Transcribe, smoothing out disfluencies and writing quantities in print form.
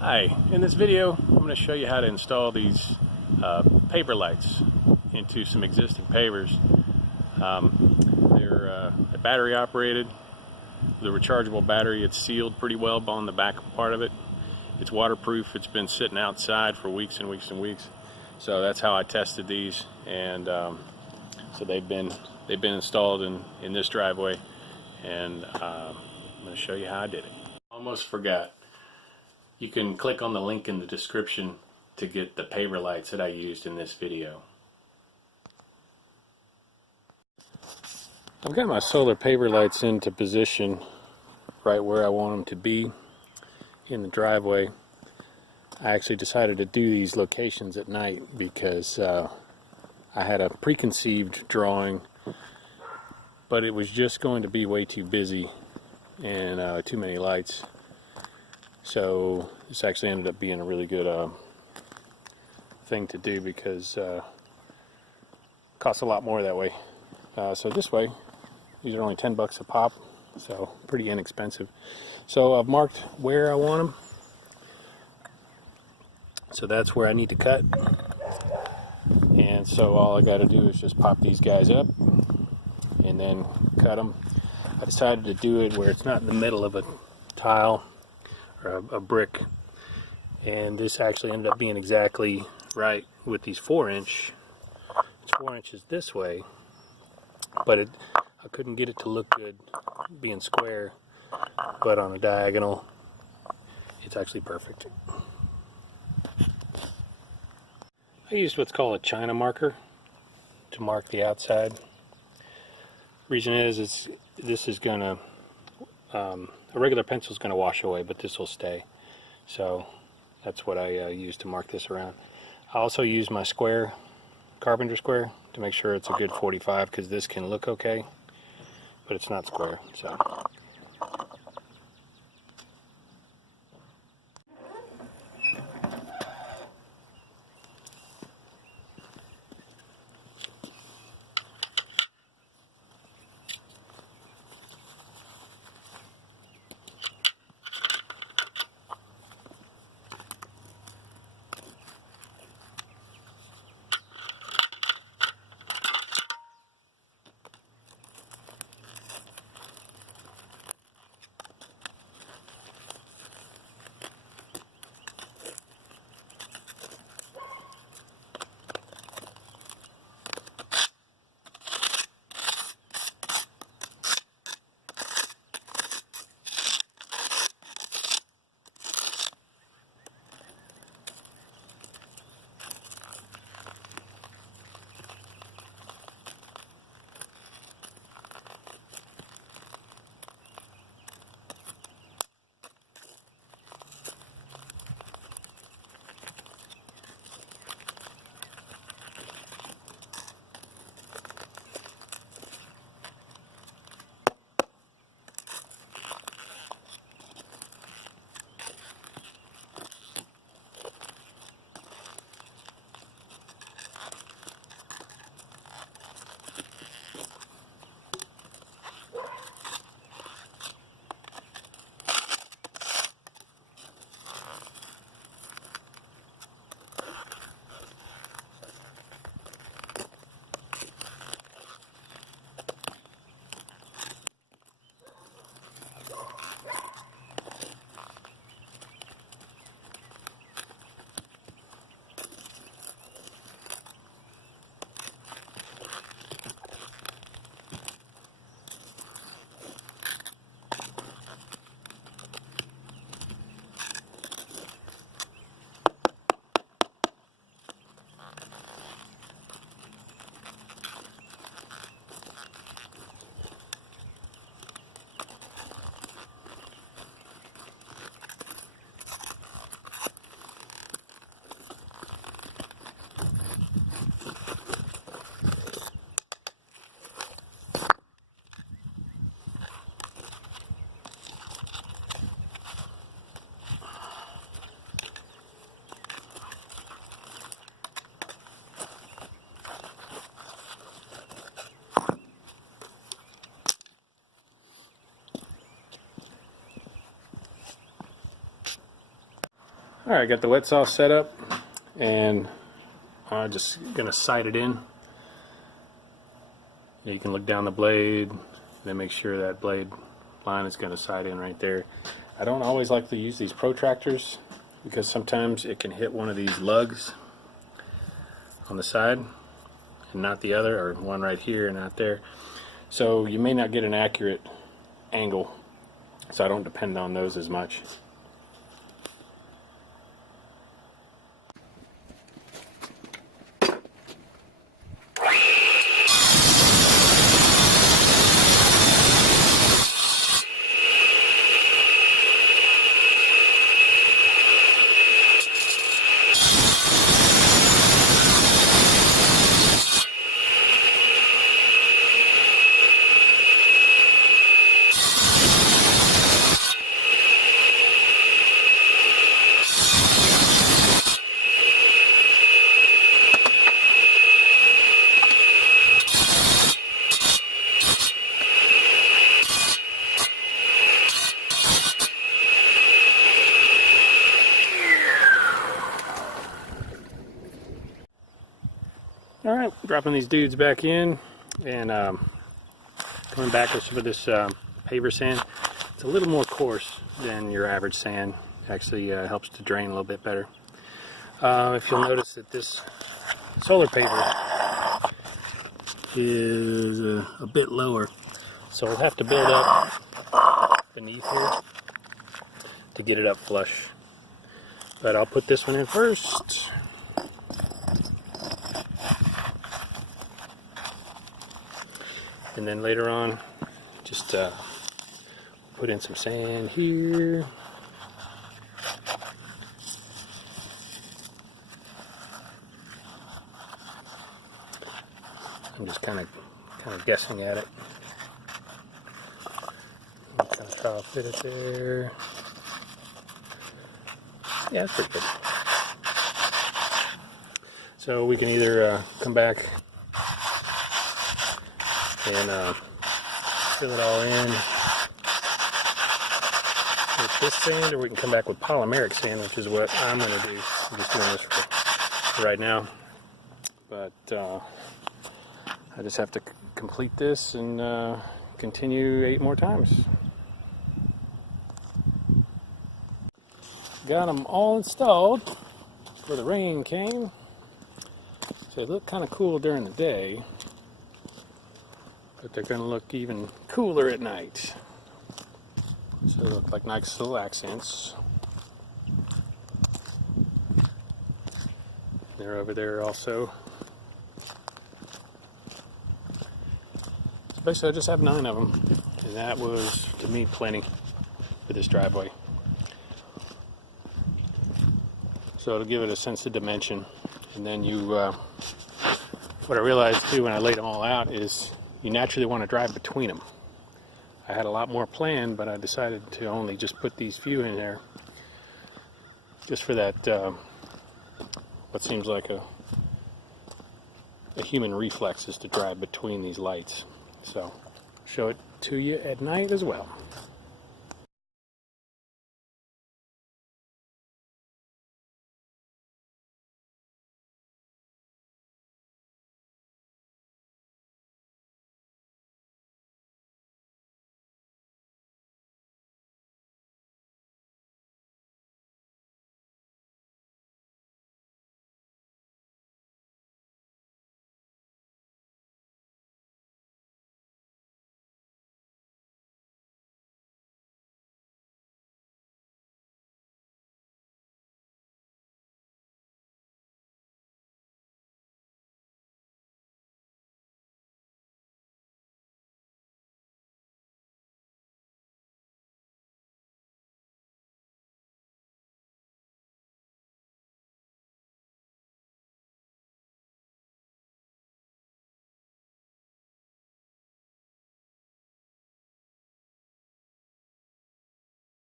Hi, in this video I'm going to show you how to install these paver lights into some existing pavers. They're battery operated, the rechargeable battery. It's sealed pretty well on the back part of it. It's waterproof. It's been sitting outside for weeks and weeks and weeks. So that's how I tested these, and so they've been installed in this driveway, and I'm going to show you how I did it. Almost forgot. You can click on the link in the description to get the paver lights that I used in this video. I've got my solar paver lights into position right where I want them to be in the driveway. I actually decided to do these locations at night because I had a preconceived drawing, but it was just going to be way too busy and too many lights. So this actually ended up being a really good thing to do because it costs a lot more that way. So this way, these are only 10 bucks a pop, so pretty inexpensive. So I've marked where I want them. So that's where I need to cut. And so all I got to do is just pop these guys up and then cut them. I decided to do it where it's not in the middle of a tile or a brick, and this actually ended up being exactly right with these 4-inch. It's 4 inches this way, but I couldn't get it to look good being square, but on a diagonal it's actually perfect. I used what's called a China marker to mark the outside. Reason is this is gonna a regular pencil is going to wash away, but this will stay. So that's what I use to mark this around. I also use my square, carpenter square, to make sure it's a good 45, because this can look okay, but it's not square. So. Alright, I got the wet saw set up, and I'm just going to sight it in. You can look down the blade, then make sure that blade line is going to sight in right there. I don't always like to use these protractors because sometimes it can hit one of these lugs on the side and not the other, or one right here and not there. So you may not get an accurate angle, so I don't depend on those as much. Alright, dropping these dudes back in, and coming back with this paver sand. It's a little more coarse than your average sand. Actually helps to drain a little bit better. If you'll notice that this solar paver is a bit lower, so we'll have to build up beneath here to get it up flush. But I'll put this one in first. And then later on, just put in some sand here. I'm just kind of guessing at it. Kind of try to fit it there. Yeah, that's pretty good. So we can either come back and fill it all in with this sand, or we can come back with polymeric sand, which is what I'm going to do. I'm just doing this for right now, but I just have to complete this and continue 8 more times. Got them all installed before the rain came, so they look kind of cool during the day, but they're going to look even cooler at night. So they look like nice little accents. They're over there also. So basically I just have 9 of them, and that was, to me, plenty for this driveway. So it'll give it a sense of dimension. And then what I realized too when I laid them all out is you naturally want to drive between them. I had a lot more planned, but I decided to only just put these few in there, just for that, what seems like a human reflex is to drive between these lights. So, show it to you at night as well.